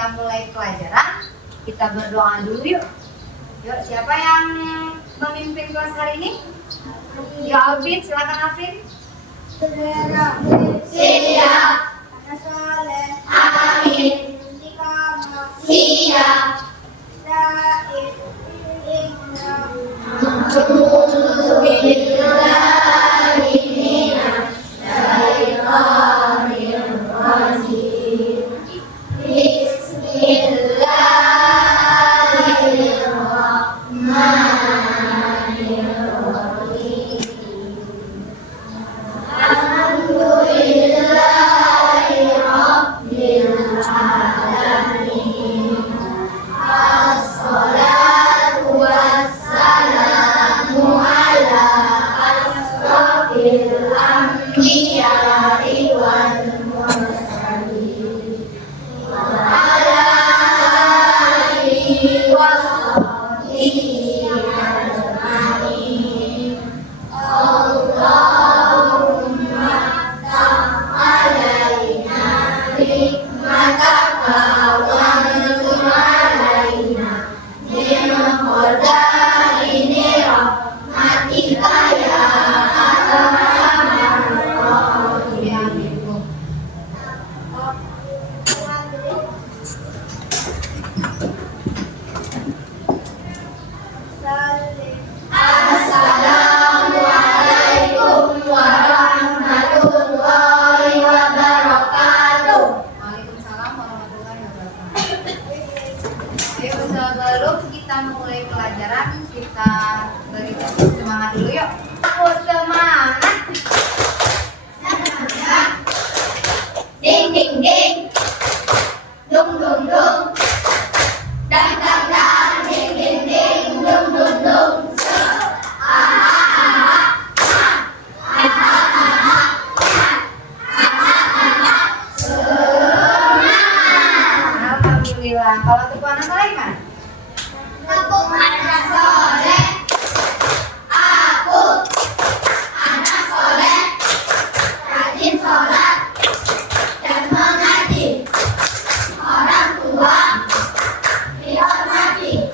kita mulai pelajaran, kita berdoa dulu yuk. Yuk, siapa yang memimpin kelas hari ini? Ya, Alvin, silakan Alvin. Siap. Amin. Siap. Sebelum kita mulai pelajaran, kita beri semangat dulu yuk. Aku semangat. Ding ding ding. Dung dung dung. Dang dang dang. Ding ding ding. Dung dung dung. Alhamdulillah. Kalau untuk anak lain kan? Aku anak soleh. Aku anak soleh. Rajin sholat dan mengaji. Orang tua dihormati.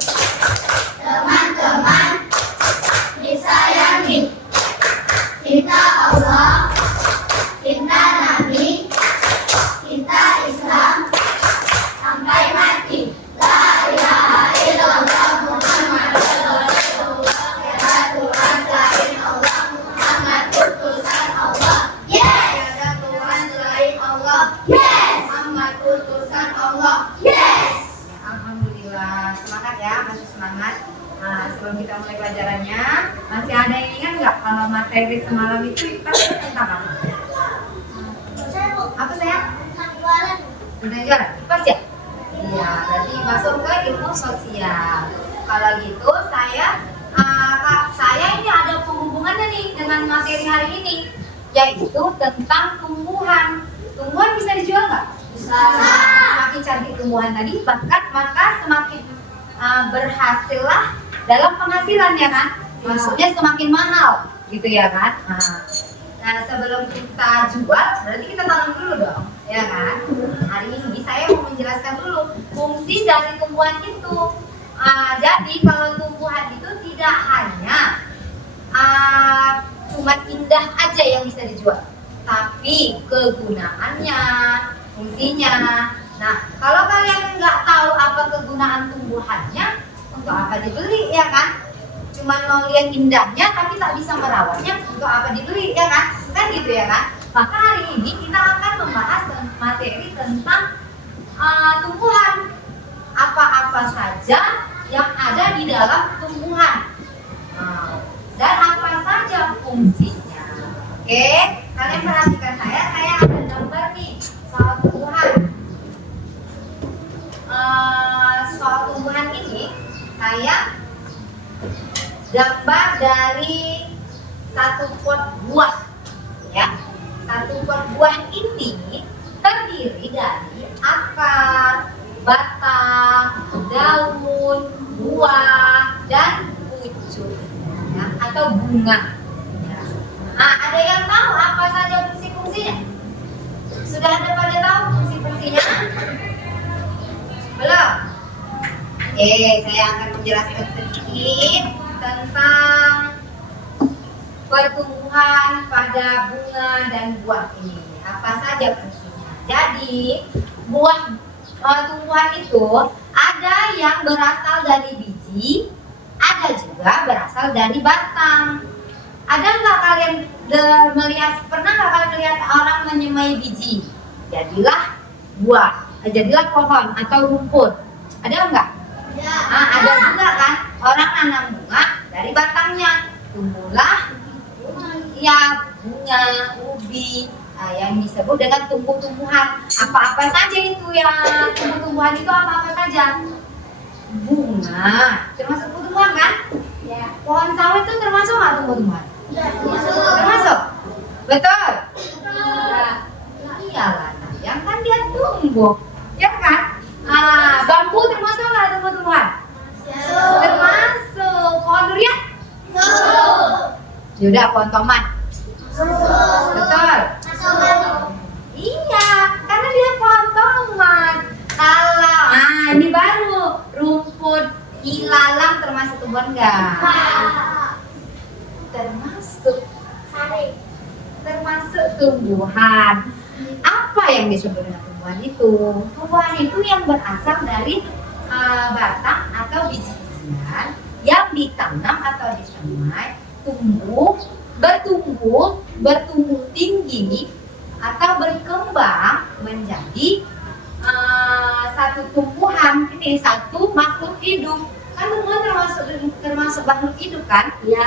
Teman-teman disayangi. Cinta Allah, cinta Nabi, cinta Islam sampai mati. La ilaha illallah Muhammadur Rasulullah. Tiada Tuhan selain Allah. Muhammad utusan Allah. Yes. Tiada Tuhan selain Allah. Yes. Muhammad utusan Allah. Yes. Alhamdulillah. Semangat ya, masih semangat. Nah, sebelum kita mulai pelajarannya, masih ada yang ingat nggak kalau materi semalam itu kita tentang apa? Apa sayang? Udah jualan? Pas ya? Iya, berarti masuk ke ilmu sosial. Kalau gitu saya ini ada penghubungannya nih dengan materi hari ini, yaitu tentang tumbuhan. Tumbuhan bisa dijual nggak? Bisa. Semakin cantik tumbuhan tadi, maka semakin berhasillah dalam penghasilan ya kan? Maksudnya semakin mahal, gitu ya kan? Nah, sebelum kita jual, berarti kita tanam dulu dong, ya kan? Hari ini saya mau menjelaskan dulu fungsi dari tumbuhan itu. Jadi kalau tumbuhan itu tidak hanya cuma indah aja yang bisa dijual, tapi kegunaannya, fungsinya. Nah, kalau kalian nggak tahu apa kegunaan tumbuhannya, untuk apa dibeli ya kan? Cuma mau lihat indahnya tapi tak bisa merawatnya, untuk apa dibeli ya kan? Kan gitu ya kan? Maka hari ini kita akan membahas materi tentang tumbuhan. Apa-apa saja yang ada di dalam tumbuhan dan apa saja fungsinya. Oke, kalian perhatikan saya ada gambar nih soal tumbuhan. Soal tumbuhan ini saya gambar dari satu pot buah ya. Satu pot buah ini terdiri dari akar, batang, daun, buah, dan pucuk ya, atau bunga ya. Nah, ada yang tahu apa saja fungsi-fungsinya? Sudah ada pada tahu fungsi-fungsinya? Oke, saya akan menjelaskan sedikit tentang pertumbuhan pada bunga dan buah ini. Apa saja fungsinya? Jadi, buah tumbuhan itu ada yang berasal dari biji, ada juga berasal dari batang. Ada nggak kalian pernah nggak kalian melihat orang menyemai biji? Jadilah buah, jadilah pohon atau rumput. Ada nggak? Nah, ada juga kan orang nanam bunga dari batangnya, tumbuhlah ya bunga, ubi, yang disebut dengan tumbuh-tumbuhan. Apa-apa saja itu yang tumbuh-tumbuhan itu apa-apa saja? Bunga, termasuk tumbuh-tumbuhan kan? Ya. Pohon sawit itu termasuk nggak tumbuh-tumbuhan? Termasuk? Betul? Iyalah sayang, kan dia tumbuh, ya kan? Bambu termasuk nggak tumbuh-tumbuhan? Termasuk. Pohon durian? Yaudah, pohon tomat? Betul? Iya, karena dia pohon tomat. Kalau, ini baru rumput ilalang termasuk tumbuhan nggak? Termasuk tumbuhan. Apa yang disebut dengan tumbuhan itu? Tumbuhan itu yang berasal dari batang atau biji-bijian yang ditanam atau disemai, bertumbuh tinggi atau berkembang menjadi satu tumbuhan. Ini satu makhluk hidup. Kan tumbuhan termasuk makhluk hidup kan? Ya.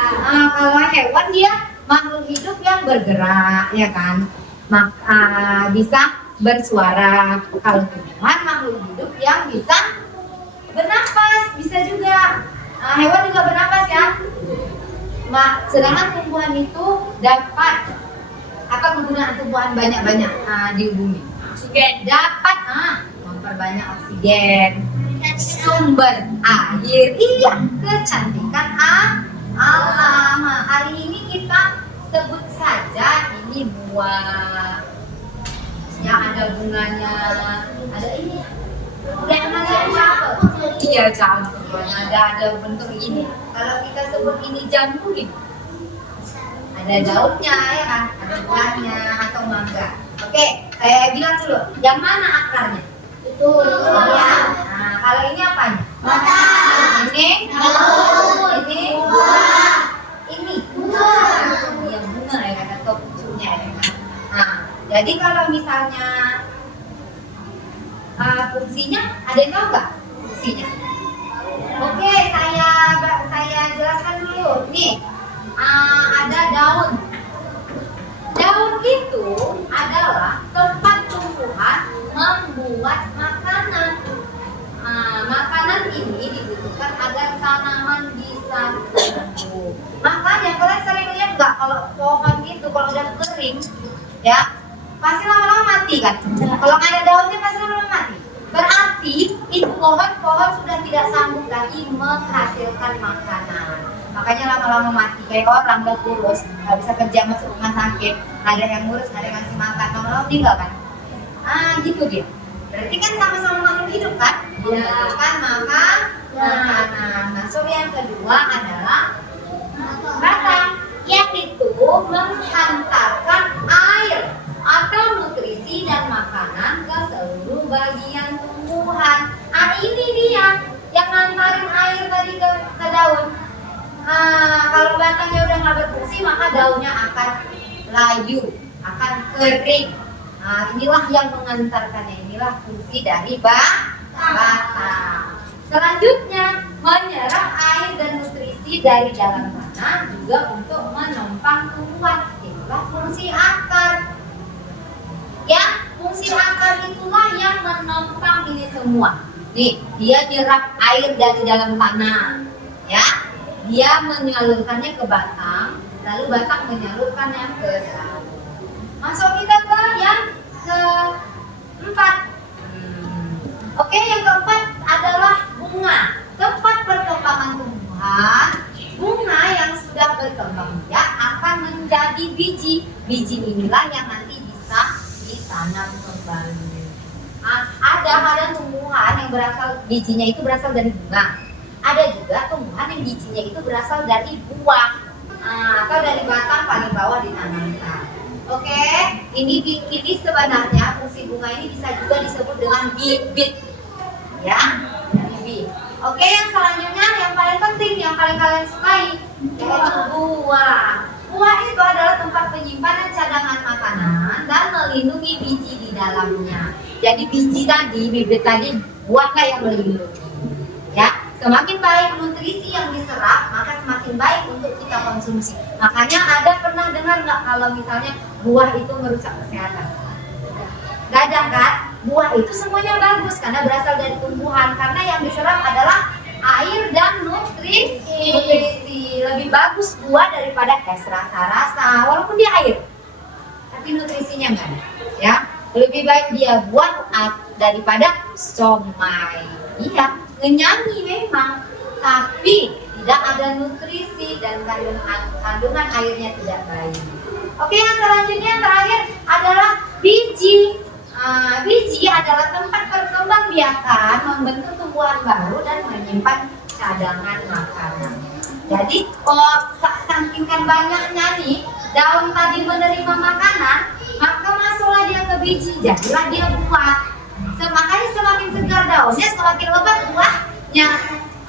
Kalau hewan dia makhluk hidup yang bergerak, ya kan? Bisa bersuara. Kalau tumbuhan makhluk hidup yang bisa bernapas, bisa juga. Hewan juga bernapas ya. Sedangkan tumbuhan itu dapat apa kegunaan tumbuhan banyak-banyak di bumi? Oksigen. Dapat memperbanyak oksigen, sumber air, iya, kecantikan alam. Hari ini kita sebut saja ini buah yang ada bunganya, ada ini. Udah pernah lihat jambu? Iya, jambu. Ada bentuk ini. Kalau kita sebut ini jambu gini, ada daunnya ya kan, ada buahnya atau mangga. Oke, saya bilang dulu, yang mana akarnya? Itu ya. Nah, kalau ini apanya? Batang. Ini Daun. ini Buah. ini Bunga. yang bunga ya kan, atau pucuknya ya kan. Nah, jadi kalau misalnya fungsinya, ada yang tahu nggak fungsinya? Oke, saya jelaskan dulu. Nih, ada daun. Daun itu adalah tempat tumbuhan membuat makanan. Makanan ini dibutuhkan agar tanaman bisa tumbuh. Makanya kalian sering lihat nggak kalau pohon itu kalau udah kering, ya pasti lama-lama mati kan? Kalau nggak ada daunnya pasti lama-lama mati. Berarti itu pohon sudah tidak sanggup lagi menghasilkan makanan. Makanya lama-lama mati. Kayak orang udah kurus, nggak bisa kerja, masuk rumah sakit, nggak ada yang ngurus, nggak ada yang ngasih makan, lama-lama meninggal kan? Gitu dia. Berarti kan sama-sama makhluk hidup kan? Membutuhkan makanan. Nah, yang kedua adalah batang, yang itu menghantarkan air atau nutrisi dan makanan ke seluruh bagian tumbuhan. Ini dia yang ngantarin air tadi ke daun. Kalau batangnya udah nggak berfungsi, maka daunnya akan layu, akan kering. Inilah yang mengantarkannya, inilah fungsi dari batang. Selanjutnya, menyerap air dan nutrisi dari dalam tanah juga untuk menopang tumbuhan. Inilah fungsi akar. Ya, fungsi akar itulah yang menopang ini semua. Nih, dia nyerap air dari dalam tanah. Ya, dia menyalurkannya ke batang, lalu batang menyalurkannya ke daun. Masuk kita ke yang keempat. Oke, yang keempat adalah bunga. Tempat perkembangan tumbuhan. Bunga yang sudah berkembang dia akan menjadi biji. Biji inilah yang nanti bisa ditanam kembali. Ada tumbuhan yang yang bijinya itu berasal dari bunga. Ada juga tumbuhan yang bijinya itu berasal dari buah atau dari batang paling bawah ditanamkan. Oke, ini sebenarnya fungsi bunga ini bisa juga disebut dengan bibit, ya, bibit. Oke, yang selanjutnya yang paling penting, yang paling kalian sukai, yaitu buah. Buah itu adalah tempat penyimpanan cadangan makanan dan melindungi biji di dalamnya. Jadi biji tadi, bibit tadi, buahlah yang melindungi. Ya, semakin baik nutrisi yang diserap, maka semakin baik untuk kita konsumsi. Makanya ada pernah dengar nggak kalau misalnya buah itu merusak kesehatan? Gak ada kan? Buah itu semuanya bagus karena berasal dari tumbuhan. Karena yang diserap adalah air dan nutrisi. Lebih bagus buah daripada es rasa-rasa, walaupun dia air, tapi nutrisinya nggak ada. Ya, lebih baik dia buah daripada somai. Iya, ngenyanyi memang, tapi tidak ada nutrisi dan kandungan airnya tidak baik. Oke, yang selanjutnya yang terakhir adalah biji. Biji adalah tempat perkembangbiakan, membentuk tumbuhan baru dan menyimpan cadangan makanan. Jadi, saking banyaknya nih daun tadi menerima makanan, maka masuklah dia ke biji, jadilah dia buah. Makanya semakin segar daunnya, semakin lebat buahnya.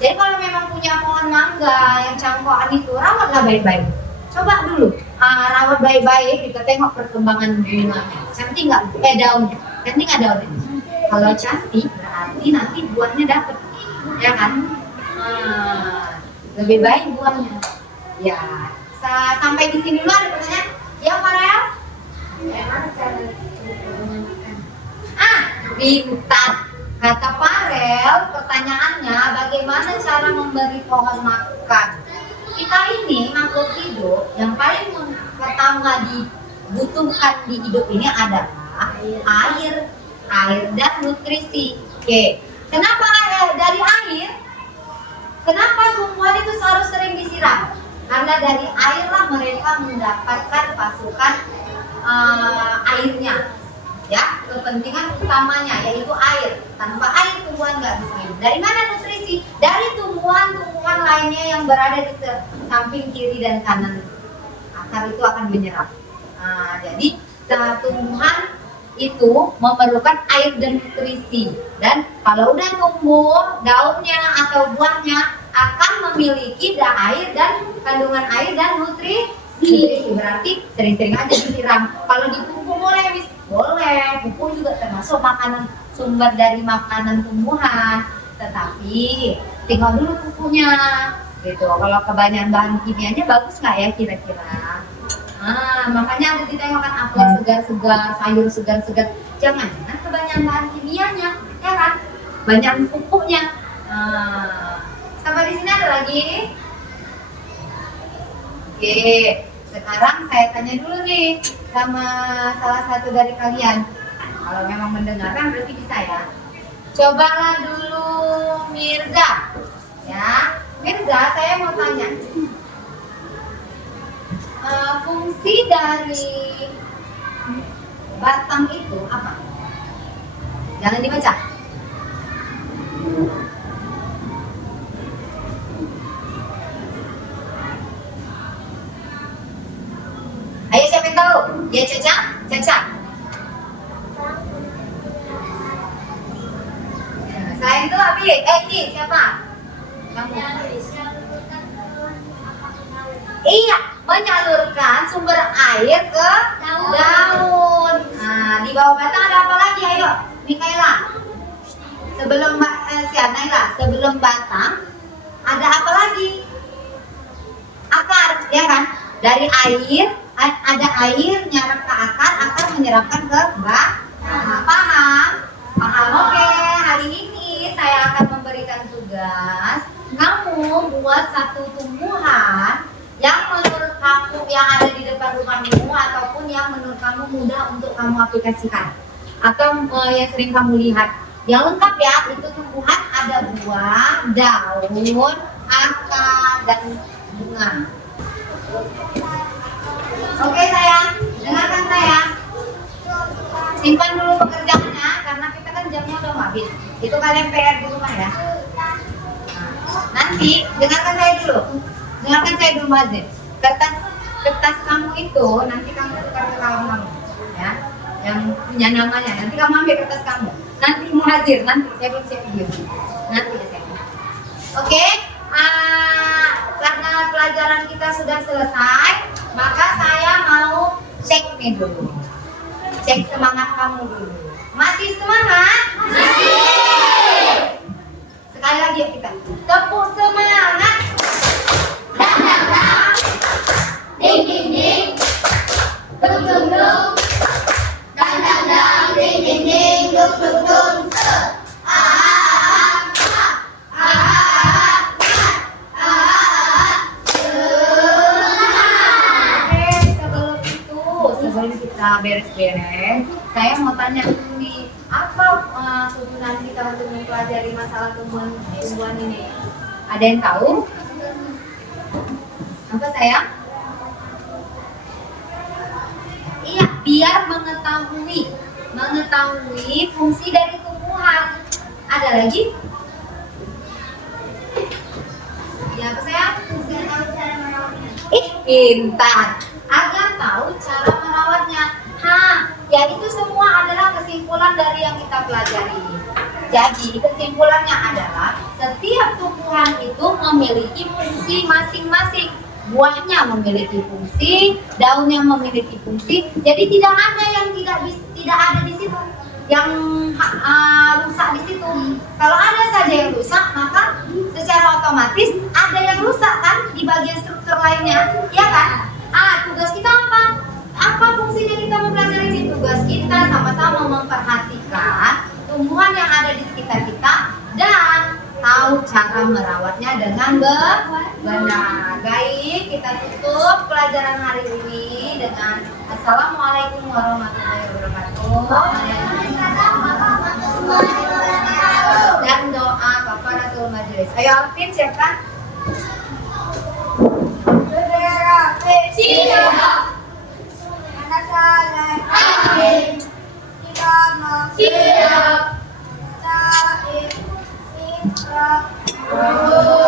Jadi kalau memang punya pohon mangga yang cangkokan itu, rawatlah baik-baik. Coba dulu, rawat baik-baik, kita tengok perkembangan bunganya. Cantik nggak? Daunnya. Cantik nggak daunnya? Kalau cantik, berarti nanti buahnya dapat, ya kan? Lebih baik buahnya. Ya, sampai di sini dulu ada pertanyaan? Ya, Farel? Pintar. Kata Farel, pertanyaannya bagaimana cara memberi pohon makan? Kita ini makhluk hidup yang paling pertama dibutuhkan di hidup ini adalah air dan nutrisi. Oke, kenapa dari air? Kenapa tumbuhan itu harus sering disiram? Karena dari airlah mereka mendapatkan pasokan airnya. Ya, kepentingan utamanya yaitu air. Tanpa air tumbuhan nggak bisa hidup. Dari mana nutrisi? Dari tumbuhan-tumbuhan lainnya yang berada di samping kiri dan kanan akar itu akan menyerap. Jadi tumbuhan itu memerlukan air dan nutrisi. Dan kalau udah tumbuh, daunnya atau buahnya akan memiliki air dan kandungan air dan nutrisi. Berarti sering-sering aja disiram. Kalau dipupuk boleh, pupuk juga termasuk makanan, sumber dari makanan tumbuhan. Tetapi tinggal dulu pupuknya, gitu. Kalau kebanyakan bahan kimianya bagus nggak ya kira-kira? Makanya harus ditengokkan apel segar-segar, sayur segar-segar. Jangan kebanyakan bahan kimianya, ya kan? Banyak pupuknya. Sampai di sini ada lagi? Oke. Sekarang saya tanya dulu nih sama salah satu dari kalian. Kalau memang mendengarkan berarti bisa ya. Cobalah dulu Mirza. Ya, Mirza, saya mau tanya. Fungsi dari batang itu apa? Jangan dibaca. Ayo, siapa yang tahu? Ya, Caca? Caca? Sayang itu Abi. Ini siapa? Kamu? Iya, menyalurkan sumber air ke daun. Di bawah batang ada apa lagi? Ayo, Mikaela. Sebelum batang ada apa lagi? Akar, ya kan? Dari air, ada air nyerap ke akar menyerapkan ke batang. Paham? Oke, hari ini saya akan memberikan tugas. Kamu buat satu tumbuhan yang menurut kamu yang ada di depan rumahmu ataupun yang menurut kamu mudah untuk kamu aplikasikan atau yang sering kamu lihat. Yang lengkap ya, itu tumbuhan ada buah, daun, akar, dan bunga. Oke sayang, dengarkan saya. Simpan dulu pekerjaannya karena kita kan kan jamnya udah mau habis. Itu kalian PR di rumah ya. Nah, nanti dengarkan saya dulu. Dengarkan saya dulu Mazin. Kertas kamu itu nanti kamu tukar ke kawan kamu, ya. Yang punya namanya. Nanti kamu ambil kertas kamu. Nanti Muhazir, nanti saya belum siap video. Nanti ya saya. Oke. Karena pelajaran kita sudah selesai, maka saya mau cek nih dulu. Cek semangat kamu dulu. Masih semangat? Masih. Sekali lagi ya kita. Tepuk semangat. Dang dang dang, ding ding ding, dung dung dung. Dang dang dang, ding ding ding, dung dung dung. Sebelum kita beres-beres, saya mau tanya dulu nih, apa kegunaan kita untuk mempelajari masalah tumbuhan ini? Ada yang tahu? Apa sayang? Iya, biar mengetahui fungsi dari tumbuhan. Ada lagi? Ya apa sayang? Pintar. Agar tahu cara merawatnya. Ya itu semua adalah kesimpulan dari yang kita pelajari. Jadi kesimpulannya adalah setiap tumbuhan itu memiliki fungsi masing-masing. Buahnya memiliki fungsi, daunnya memiliki fungsi. Jadi tidak ada yang tidak ada di situ, yang rusak di situ. Kalau ada saja yang rusak, maka secara otomatis ada yang rusak kan di bagian struktur lainnya, ya kan? Tugas kita apa? Apa fungsinya kita mempelajari ini? Tugas kita sama-sama memperhatikan tumbuhan yang ada di sekitar kita dan tahu cara merawatnya dengan benar. Baik, kita tutup pelajaran hari ini dengan Assalamualaikum warahmatullahi wabarakatuh. Dan doa kafaratul majelis. Ayo Alvin siapkan. Siap. Anak saleh. Amin. Siap. Siap. Said. Ikra. Oh.